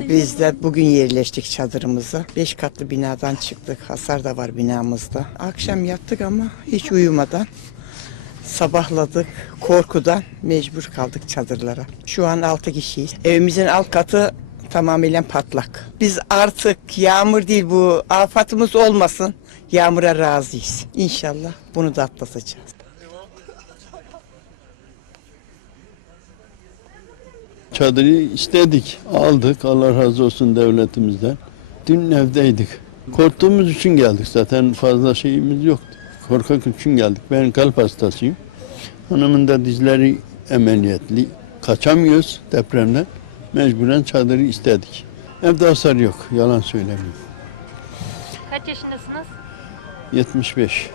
Biz de bugün yerleştik çadırımıza. Beş katlı binadan çıktık. Hasar da var binamızda. Akşam yattık ama hiç uyumadan. Sabahladık. Korkudan mecbur kaldık çadırlara. Şu an altı kişiyiz. Evimizin alt katı tamamıyla patlak. Biz artık yağmur değil bu afatımız olmasın. Yağmura razıyız. İnşallah bunu da atlatacağız. Çadırı istedik, aldık. Allah razı olsun devletimizden. Dün evdeydik. Korktuğumuz için geldik zaten fazla şeyimiz yoktu. Korkak için geldik. Ben kalp hastasıyım. Hanımın da dizleri ameliyatlı. Kaçamıyoruz depremden. Mecburen çadırı istedik. Evde hasar yok. Yalan söylemiyorum. Kaç yaşındasınız? 75.